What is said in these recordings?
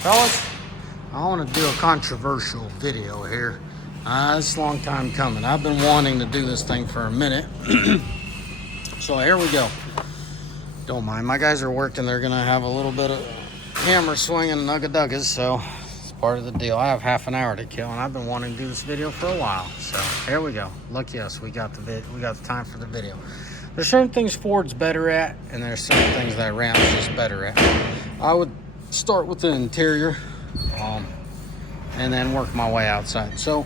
Fellas, I want to do a controversial video here. It's a long time coming. I've been wanting to do this thing for a minute. So here we go. Don't mind, my guys are working. They're going to have a little bit of hammer swinging and nugga-duggas, so it's part of the deal. I have half an hour to kill, and I've been wanting to do this video for a while. So here we go. Lucky us, we got the time for the video. There's certain things Ford's better at, and there's certain things that Ram's just better at. I would start with the interior, and then work my way outside. So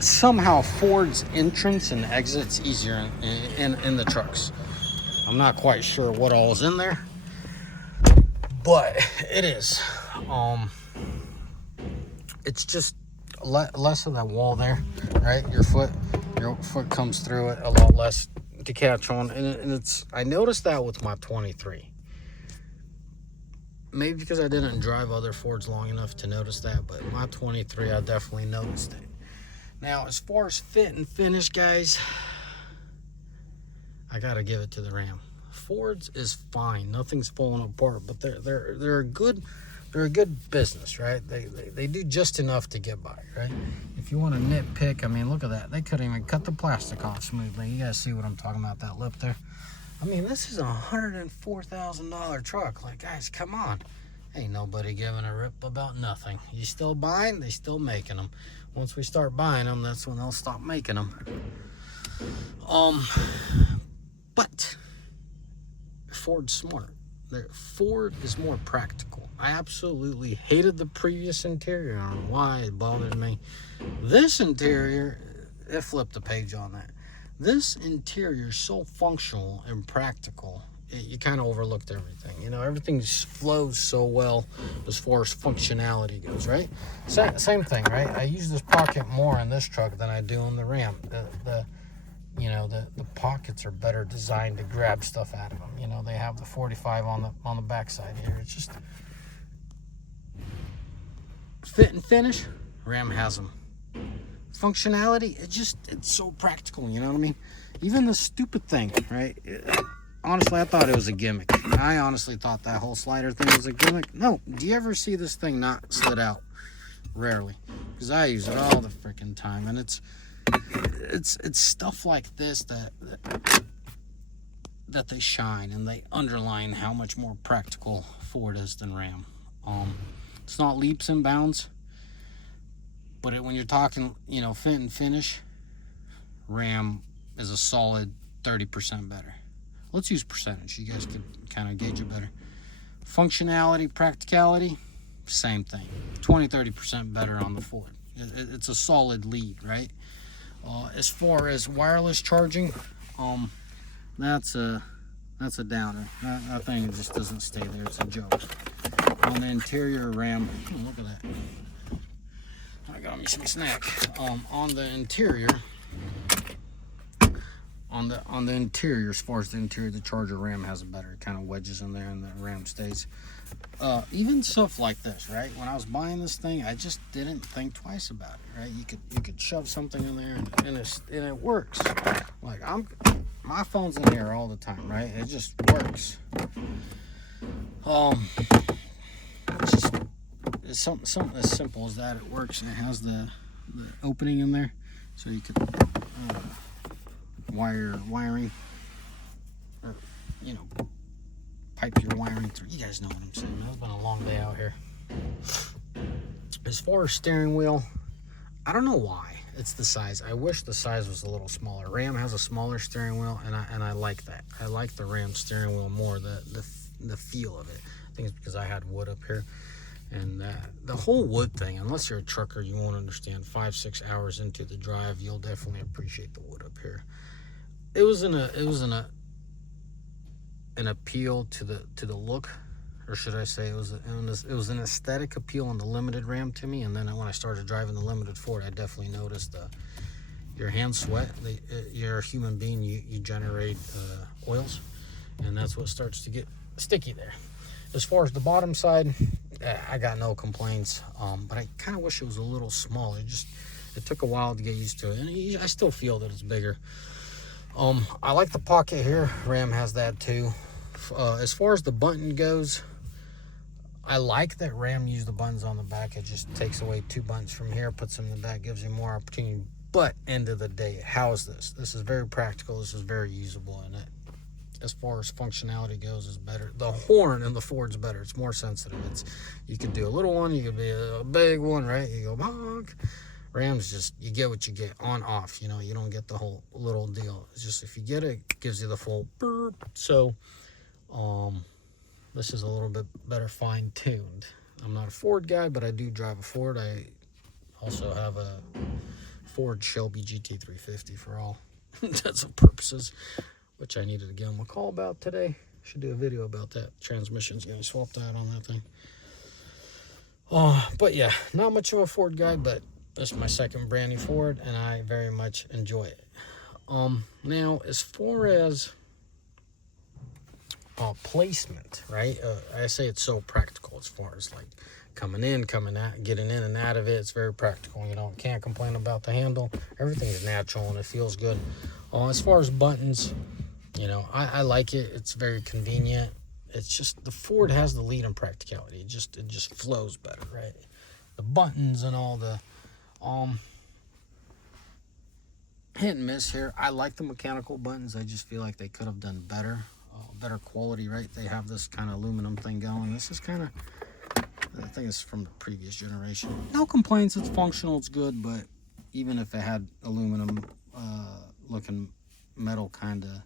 somehow Ford's entrance and exit's easier in the trucks. I'm not quite sure what all is in there, but it is. It's just less of that wall there, right? Your foot comes through it a lot less to catch on, and it's. I noticed that with my 23. Maybe because I didn't drive other Fords long enough to notice that, but my 23, I definitely noticed it. Now, as far as fit and finish, guys, I gotta give it to the Ram. Ford's is fine, nothing's falling apart, but they're a good business, right? They do just enough to get by, right? If you want to nitpick, I mean, look at that. They couldn't even cut the plastic off smoothly. You guys see what I'm talking about? That lip there. I mean, this is a $104,000 truck. Like, guys, come on. Ain't nobody giving a rip about nothing. You still buying? They still making them. Once we start buying them, that's when they'll stop making them. But Ford's smart. Ford is more practical. I absolutely hated the previous interior. I don't know why. It bothered me. This interior, it flipped the page on that. This interior is so functional and practical, you kind of overlooked everything. You know, everything flows so well as far as functionality goes, right? Same thing, right? I use this pocket more in this truck than I do in the Ram. The pockets are better designed to grab stuff out of them. You know, they have the 45 on the backside here. It's just fit and finish. Ram has them. Functionality, it's so practical, you know what I mean? Even the stupid thing, right? Honestly, I thought it was a gimmick. I honestly thought that whole slider thing was a gimmick. No, do you ever see this thing not slid out? Rarely, because I use it all the freaking time, and it's stuff like this that they shine and they underline how much more practical Ford is than Ram. It's not leaps and bounds. But when you're talking, you know, fit and finish, Ram is a solid 30% better. Let's use percentage. You guys could kind of gauge it better. Functionality, practicality, same thing. 20-30% better on the Ford. It's a solid lead, right? As far as wireless charging, that's a downer. That thing just doesn't stay there. It's a joke. On the interior Ram, look at that. I got me some snack. On the interior, as far as the interior, the Charger Ram has a better, kind of wedges in there, and the Ram stays. Even stuff like this, right? When I was buying this thing, I just didn't think twice about it, right? You could shove something in there, and it works. Like my phone's in here all the time, right? It just works. It's something as simple as that. It works. It has the opening in there, so you could wiring, or pipe your wiring through. You guys know what I'm saying. It's been a long day out here. As far as steering wheel, I don't know why. It's the size. I wish the size was a little smaller. Ram has a smaller steering wheel, and I like that. I like the Ram steering wheel more. The feel of it. I think it's because I had wood up here. And the whole wood thing, unless you're a trucker, you won't understand. 5-6 hours into the drive, you'll definitely appreciate the wood up here. It was an appeal to the look, or should I say, it was an aesthetic appeal on the limited Ram to me. And then when I started driving the limited Ford, I definitely noticed your hands sweat. You're a human being. You generate oils, and that's what starts to get sticky there. As far as the bottom side, I got no complaints, but I kind of wish it was a little smaller. It took a while to get used to it, and I still feel that it's bigger. I like the pocket here. Ram has that too. As far as the button goes, I like that Ram used the buttons on the back. It just takes away 2 buttons from here, puts them in the back, gives you more opportunity. But end of the day, how is this? This is very practical. This is very usable, and it, as far as functionality goes, is better. The horn in the Ford's better. It's more sensitive. It's, you could do a little one, you could be a big one, right? You go bonk. Rams just, you get what you get, on off. You know, you don't get the whole little deal. It's just, if you get it, it gives you the full burp. So this is a little bit better fine-tuned. I'm not a Ford guy, but I do drive a Ford. I also have a Ford Shelby GT350 for all intents and purposes, which I needed to give them a call about today. Should do a video about that. Transmission's getting swapped out on that thing. But yeah, not much of a Ford guy, but this is my second brand new Ford, and I very much enjoy it. Now, as far as placement, right? I say it's so practical as far as like coming in, coming out, getting in and out of it. It's very practical. You know, can't complain about the handle. Everything is natural and it feels good. As far as buttons, you know, I like it. It's very convenient. It's just the Ford has the lead in practicality. It just flows better, right? The buttons and all the hit and miss here. I like the mechanical buttons. I just feel like they could have done better. Better quality, right? They have this kind of aluminum thing going. This is kind of, I think it's from the previous generation. No complaints. It's functional. It's good, but even if it had aluminum looking metal kind of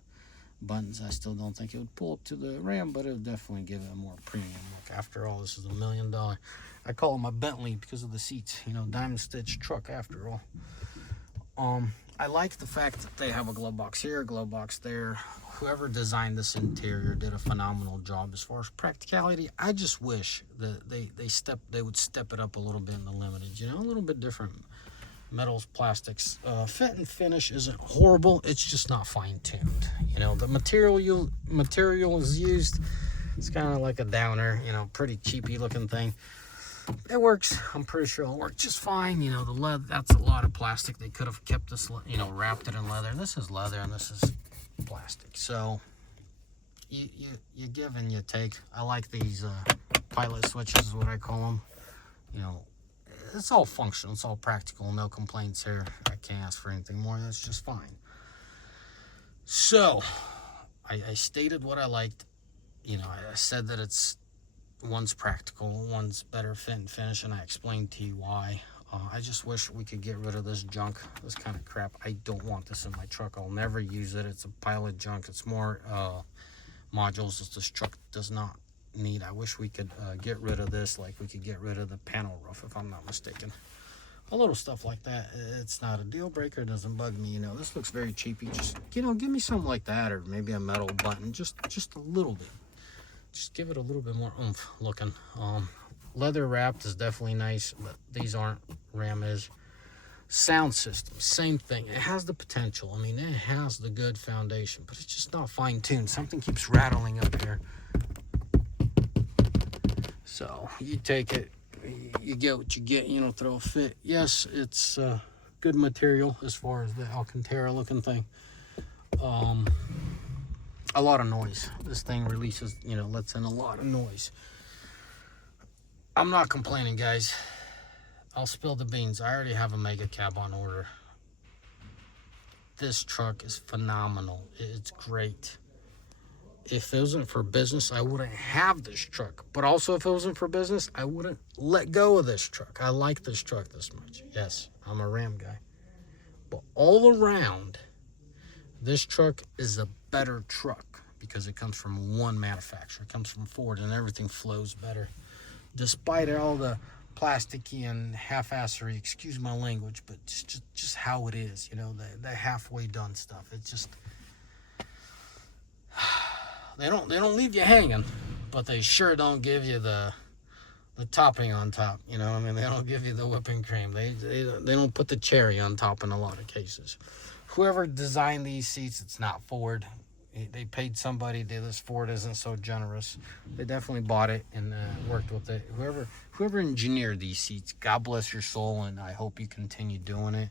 buttons, I still don't think it would pull up to the Ram, but it would definitely give it a more premium look. After all, this is $1 million. I call it my Bentley because of the seats. You know, diamond stitch truck after all. I like the fact that they have a glove box here, a glove box there. Whoever designed this interior did a phenomenal job. As far as practicality, I just wish that they would step it up a little bit in the limited. You know, a little bit different metals, plastics. Fit and finish isn't horrible. It's just not fine-tuned. You know, the material is used. It's kind of like a downer. You know, pretty cheapy looking thing. It works. I'm pretty sure it'll work just fine. You know, the leather, that's a lot of plastic. They could have kept this, you know, wrapped it in leather. This is leather and this is plastic. So you give and you take. I like these pilot switches is what I call them. You know, it's all functional. It's all practical. No complaints here. I can't ask for anything more. That's just fine. So I stated what I liked. You know, I said that one's practical, one's better fit and finish, and I explained to you why. I just wish we could get rid of this junk, this kind of crap. I don't want this in my truck. I'll never use it. It's a pilot junk. It's more modules that this truck does not need. I wish we could get rid of this, like we could get rid of the panel roof, if I'm not mistaken. A little stuff like that. It's not a deal breaker. It doesn't bug me. You know, this looks very cheapy. Just, you know, give me something like that, or maybe a metal button, just a little bit. Just give it a little bit more oomph looking. Leather wrapped is definitely nice, but these aren't. Ram is. Sound system, same thing. It has the potential. I mean, it has the good foundation, but it's just not fine-tuned. Something keeps rattling up here. So you take it, you get what you get. You don't throw a fit. Yes, it's good material as far as the Alcantara looking thing. A lot of noise. This thing releases, you know, lets in a lot of noise. I'm not complaining, guys. I'll spill the beans. I already have a mega cab on order. This truck is phenomenal. It's great. If it wasn't for business, I wouldn't have this truck. But also, if it wasn't for business, I wouldn't let go of this truck. I like this truck this much. Yes, I'm a Ram guy. But all around, this truck is a better truck because it comes from one manufacturer. It comes from Ford, and everything flows better. Despite all the plasticky and half-assery, excuse my language, but just how it is, you know, the halfway done stuff. It's just, they don't leave you hanging, but they sure don't give you the topping on top. You know, I mean, they don't give you the whipping cream. They don't put the cherry on top in a lot of cases. Whoever designed these seats, it's not Ford. They paid somebody. This Ford isn't so generous. They definitely bought it and worked with it. Whoever engineered these seats, God bless your soul, and I hope you continue doing it.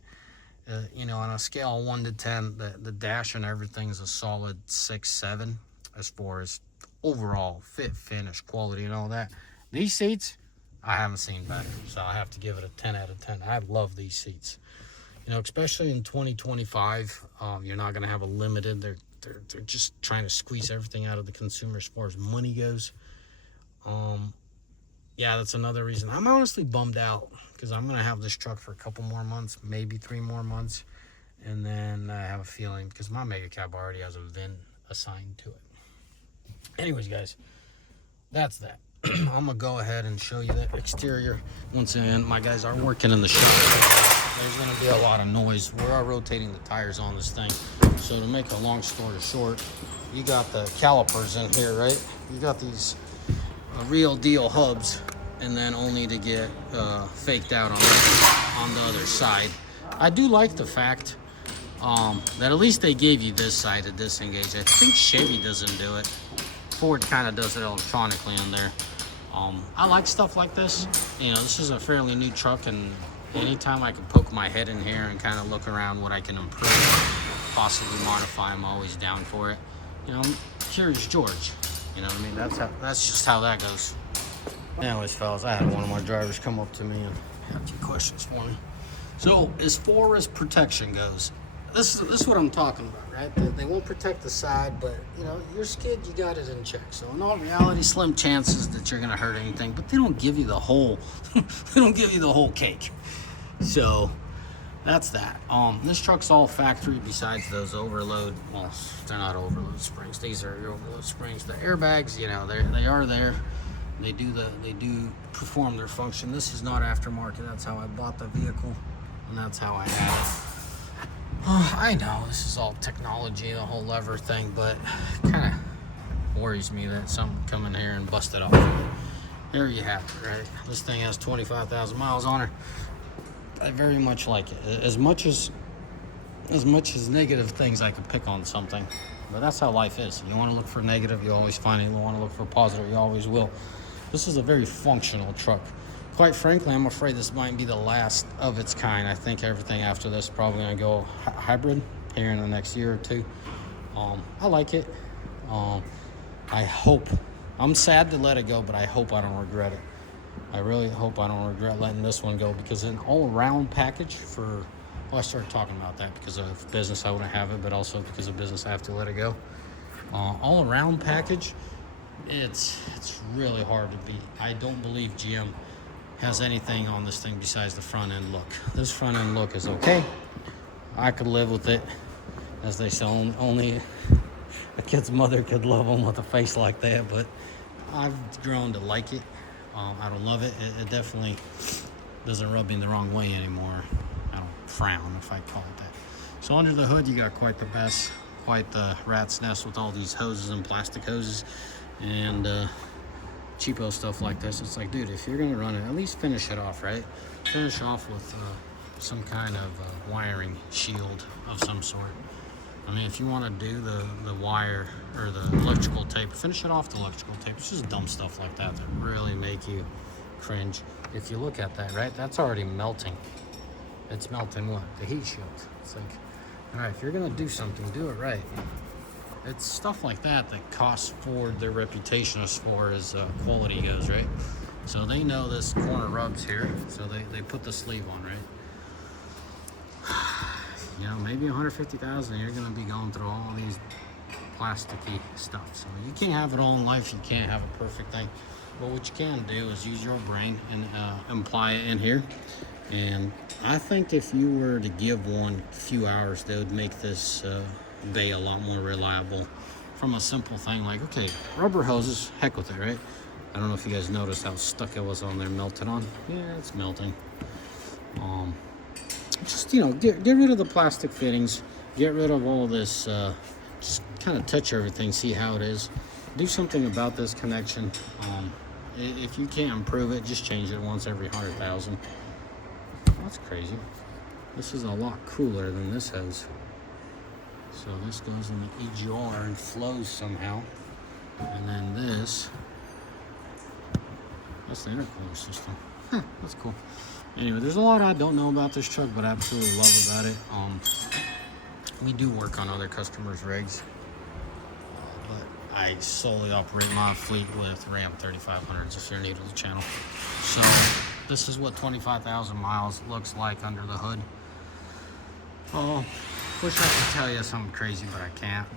You know, on a scale of 1 to 10, the dash and everything is a solid 6, 7 as far as overall fit, finish, quality, and all that. These seats, I haven't seen better, so I have to give it a 10 out of 10. I love these seats. You know, especially in 2025, you're not going to have a limited. They're just trying to squeeze everything out of the consumer as far as money goes. Yeah, that's another reason. I'm honestly bummed out because I'm going to have this truck for a couple more months, maybe 3 more months. And then I have a feeling, because my mega cab already has a VIN assigned to it. Anyways, guys, that's that. I'm going to go ahead and show you the exterior. Once again, my guys are working in the shop. There's going to be a lot of noise. We are rotating the tires on this thing. So to make a long story short, you got the calipers in here, right? You got these real deal hubs, and then only to get faked out on the other side. I do like the fact that at least they gave you this side to disengage. I think Chevy doesn't do it. Ford kind of does it electronically in there. I like stuff like this. You know, this is a fairly new truck, and anytime I can poke my head in here and kind of look around what I can improve, possibly modify, I'm always down for it. You know, I'm Curious George. You know what I mean? That's just how that goes. Anyways, fellas, I had one of my drivers come up to me and have a few questions for me. So, as far as protection goes, this is what I'm talking about, right? They won't protect the side, but you know, your skid, you got it in check. So in all reality, slim chances that you're gonna hurt anything, but they don't give you the whole they don't give you the whole cake. So that's that. This truck's all factory besides those overload, well, they're not overload springs. These are your overload springs. The airbags, you know, they are there. They do perform their function. This is not aftermarket. That's how I bought the vehicle, and that's how I have it. I know this is all technology, the whole lever thing, but it kind of worries me that someone come in here and bust it off. There you have it, right? This thing has 25,000 miles on her. I very much like it. As much as negative things I could pick on something, but that's how life is. You want to look for negative, you always find it. You want to look for positive, you always will. This is a very functional truck. Quite frankly, I'm afraid this might be the last of its kind. I think everything after this is probably going to go hybrid here in the next year or two. I like it. I hope. I'm sad to let it go, but I hope I don't regret it. I really hope I don't regret letting this one go, because an all-around package for... Well, I started talking about that because of business I wouldn't have it, but also because of business I have to let it go. All-around package, it's really hard to beat. I don't believe GM has anything on this thing besides the front end look. This front end look is okay. I could live with it. As they say, only a kid's mother could love them with a face like that, but I've grown to like it. I don't love it. It definitely doesn't rub me the wrong way anymore. I don't frown, if I call it that. So under the hood, you got quite the mess, quite the rat's nest with all these hoses and plastic hoses and cheapo stuff like this. It's like, dude, if you're gonna run it, at least finish it off, right? Finish off with some kind of wiring shield of some sort. I mean, if you want to do the wire or the electrical tape, finish it off the electrical tape. It's just dumb stuff like that that really make you cringe. If you look at that, right, that's already melting. It's melting what? The heat shield. It's like, all right, if you're gonna do something, do it right. It's stuff like that that costs Ford their reputation as far as quality goes, right? So they know this corner rubs here, so they put the sleeve on, right? You know, maybe 150,000, you're gonna be going through all these plasticky stuff. So you can't have it all in life. You can't have a perfect thing. But what you can do is use your brain and imply it in here. And I think if you were to give one a few hours, they would make this bay a lot more reliable. From a simple thing like, okay, rubber hoses, heck with it, right? I don't know if you guys noticed how stuck it was on there, melted on. Yeah, it's melting. Just, you know, get rid of the plastic fittings, get rid of all this, just kind of touch everything, see how it is. Do something about this connection. If you can't improve it, just change it once every 100,000. That's crazy. This is a lot cooler than this hose. So this goes in the EGR and flows somehow. And then this, that's the intercooler system. Huh, that's cool. Anyway, there's a lot I don't know about this truck, but I absolutely love about it. We do work on other customers' rigs, but I solely operate my fleet with Ram 3500s, if you're new to the channel. So this is what 25,000 miles looks like under the hood. Oh, wish I could tell you something crazy, but I can't.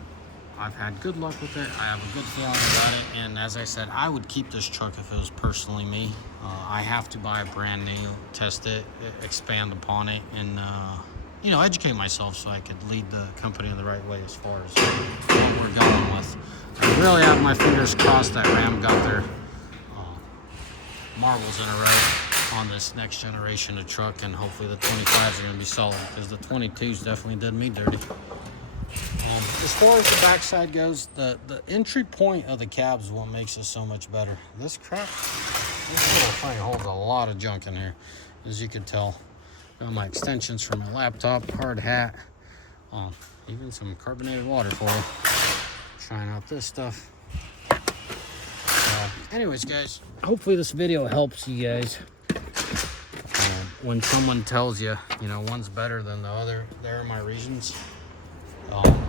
I've had good luck with it. I have a good feeling about it. And as I said, I would keep this truck if it was personally me. I have to buy a brand new, test it, expand upon it, and you know, educate myself so I could lead the company in the right way as far as what we're going with. I really have my fingers crossed that Ram got their marbles in a row on this next generation of truck, and hopefully the 25s are going to be solid, because the 22s definitely did me dirty. As far as the backside goes, the entry point of the cab is what makes it so much better. This little thing holds a lot of junk in here, as you can tell. Got my extensions for my laptop, hard hat, even some carbonated water for you. Trying out this stuff. Anyways, guys, hopefully this video helps you guys. When someone tells you, you know, one's better than the other, there are my reasons.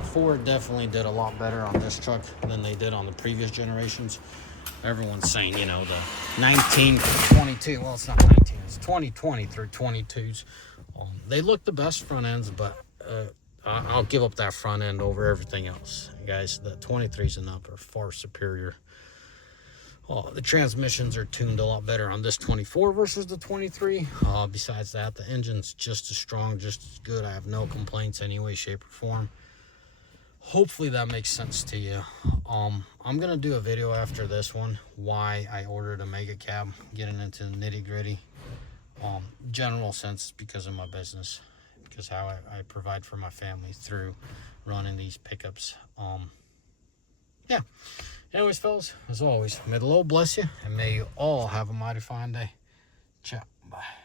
Ford definitely did a lot better on this truck than they did on the previous generations. Everyone's saying, you know, the 1922, well, it's not 19, it's 2020 through 22s. They look the best front ends, but I'll give up that front end over everything else. Guys, the 23s and up are far superior. The transmissions are tuned a lot better on this 24 versus the 23. Besides that, the engine's just as strong, just as good. I have no complaints any way, shape, or form. Hopefully that makes sense to you. I'm gonna do a video after this one, why I ordered a mega cab, getting into the nitty-gritty. General sense, because of my business, because how I provide for my family through running these pickups. Yeah. Anyways, fellas, as always, may the Lord bless you, and may you all have a mighty fine day. Ciao. Bye.